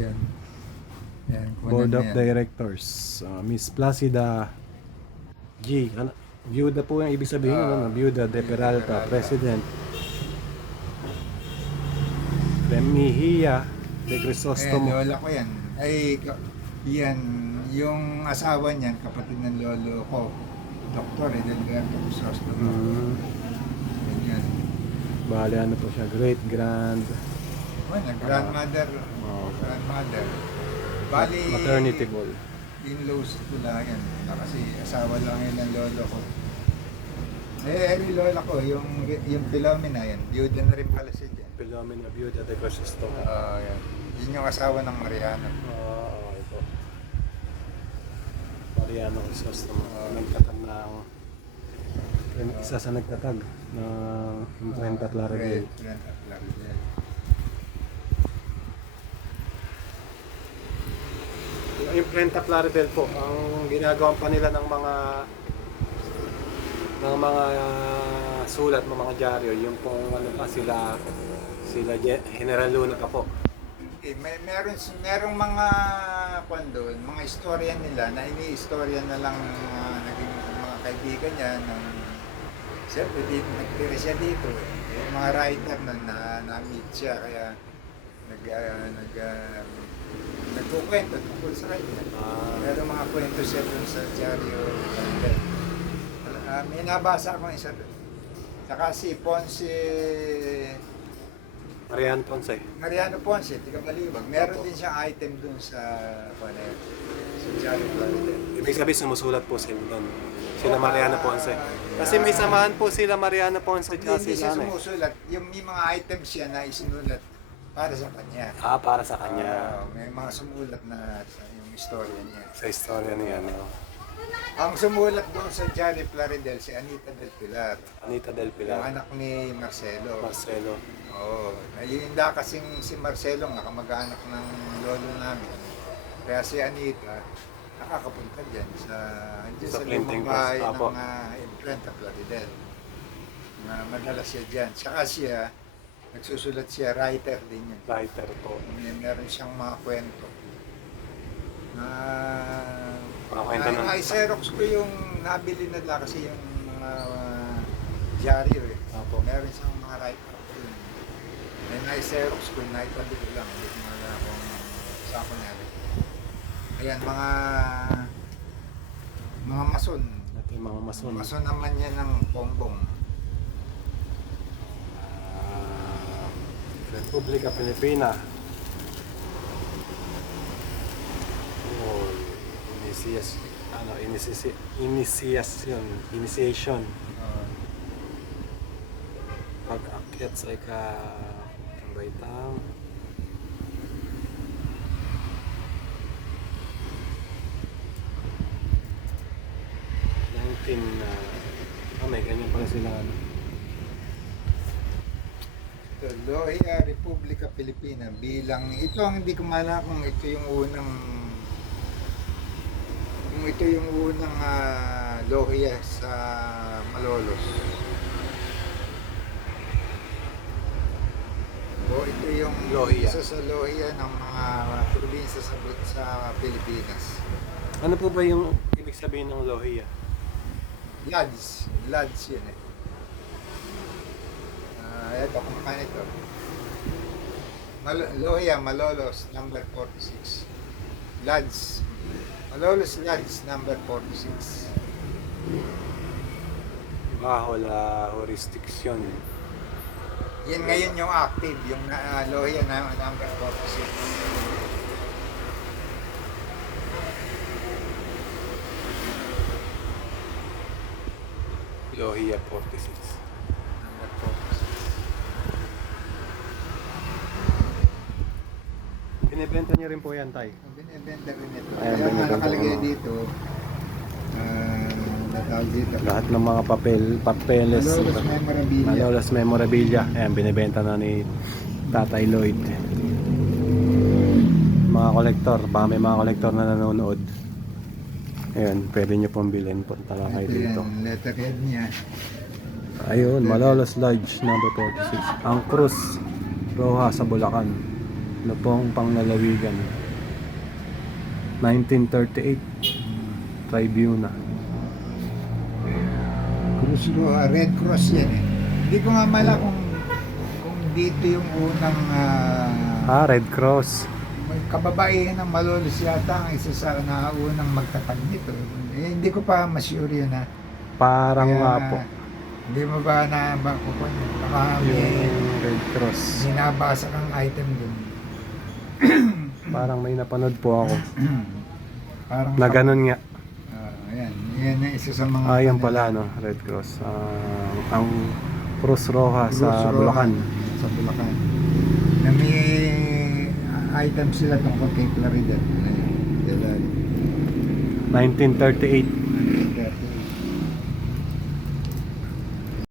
yan. Yan, Board of yan. Directors. Uh, Miss Placida G. Ano? Byuda po yung ibig sabihin. Ah, ano? Byuda de Peralta, Peralta. President. Remihia de Ayan, Crisostomo. lola ko yan. Ay, yan, yung asawa niyan, kapatid ng lolo ko, Doktor Edelberto Crisostomo. Mm, Ganyan. bali ano po siya, great grand Bueno, grandmother, Oh. grandmother. Bali, maternity ball. in-laws ko lang yan. Na Kasi asawa lang yun ng lolo ko. Eh, yung lola ko, yung, yung Philomena yan, byuda na rin pala siya dyan. Philomena Byuda de Crisostomo. Ah, yan. Yun yung asawa ng Mariana. Ah, okay po. Mariano Crisostomo. Nagtatag ng isa sa nagtatag ng Imprenta Claridel. Rent at Claridel. Yung Claridel po, ang ginagawa pa nila ng mga ng mga ah, sulat ng mga dyaryo, yung pong ano pa sila sila General Luna pa po. Eh, may, meron, merong mga kwan doon, mga istorya nila na ini-istorya na lang ng mga naging mga kaibigan niya nung siyempre dito, nagtira siya dito eh. Yung mga writer na, na, na-meet siya kaya nag, ah, nag, uh, nagkukwento tungkol sa kanya. Ah, Meron mga kwento siya doon sa Candel. Uh, may nabasa akong isa doon. Saka si Ponce Marian Ponce. Mariano Ponce, tiga Malibag. Meron din siyang item dun sa ano sa Florida. Ibig sabihin sumusulat po sila doon. Sila Mariana Ponce. Kasi may samahan po sila Mariana Ponce Hindi, at hindi sila siya ano eh. sumusulat. Yung may mga items siya na isinulat para sa kanya. Ah, para sa kanya. Ah, may mga sumulat na sa yung istorya niya. sa istorya niya, no? Ang sumulat doon sa Jolly Plaridel, si Anita del Pilar. Anita Del Yung Pilar. anak ni Marcelo. Marcelo. Oo. Ayun da kasing si Marcelo nga kamag-anak ng lolo namin. Kaya si Anita nakakapunta diyan sa diyan Sa sa, limang press, bahay ng apo. mga imprenta Plaridel. Na madalas siya diyan. Saka siya nagsusulat siya writer din yun. Writer po. May meron siyang mga kwento. Na Mga kwento ay, ng- ay, Xerox ko yung nabili na lang kasi yung mga uh, dyaryo eh. Apo. Meron siyang mga writer ko yun. May na-Xerox ko, naitabi ko lang. Hindi ko na kung saan ko nari. Ayan, mga mga mason. Ito yung mga mason. Mason naman yan ng bongbong. Ah, Republika Pilipina. Oh, initias, ano, initiasi, initiation, initiation. Uh, Pag-akyat sa ika, ang baitang. Nineteen, ah, may ganyan pala sila, ano. Loya Republika Pilipina bilang ito ang hindi ko mala kung ito yung unang kung ito yung unang ah, loya sa Malolos. O ito yung Lohiya. isa sa lohiya ng mga probinsya sa, sa Pilipinas. Ano po ba yung ibig sabihin ng lohiya? Lads. Lads yun eh. Ah, eto, kumakain ito. Mal- Loya, Malolos, number 46. Lads. Malolos Lads, number 46. Mahola jurisdiction. Yan ngayon yung active, yung uh, Loya na number 46. Lohiya 46. Number 46. Binibenta niyo rin po yan, Tay. Binibenta rin ito. Ayan, Kaya nga nakalagay dito, ah, natawag dito. Lahat ng mga papel, papeles, Malolos Memorabilia. Malolos memorabilia. Ayan, binibenta na ni Tatay Lloyd. Mga kolektor, baka may mga kolektor na nanonood. Ayan, pwede nyo pong bilhin. Punta lang kayo Ito dito. yan, letterhead niya. Ayun, Malolos Lodge number 46. Ang Cruz Roja sa Bulacan. Pong panglalawigan. 1938. Tribuna. Cruz ah, Red Cross yan eh. Hindi ko nga mala kung, kung dito yung unang ah, Ah, Red Cross. may kababaihan ng Malolos yata ang isa sa naunang magtatag nito. Eh, hindi ko pa masyure yun ha. Parang Kaya, nga po. Hindi mo ba na ba Baka may Red Cross. binabasa kang item dun. Parang may napanood po ako. Parang Na ganun nga. Ah, ayan. Yan yung isa sa mga... Ah, yan pala, no? Red Cross. Ah, ang Cruz Roja Cruz sa Roja. Bulacan. Sa Bulacan. Na may item sila tungkol kay. Kailan. 1938.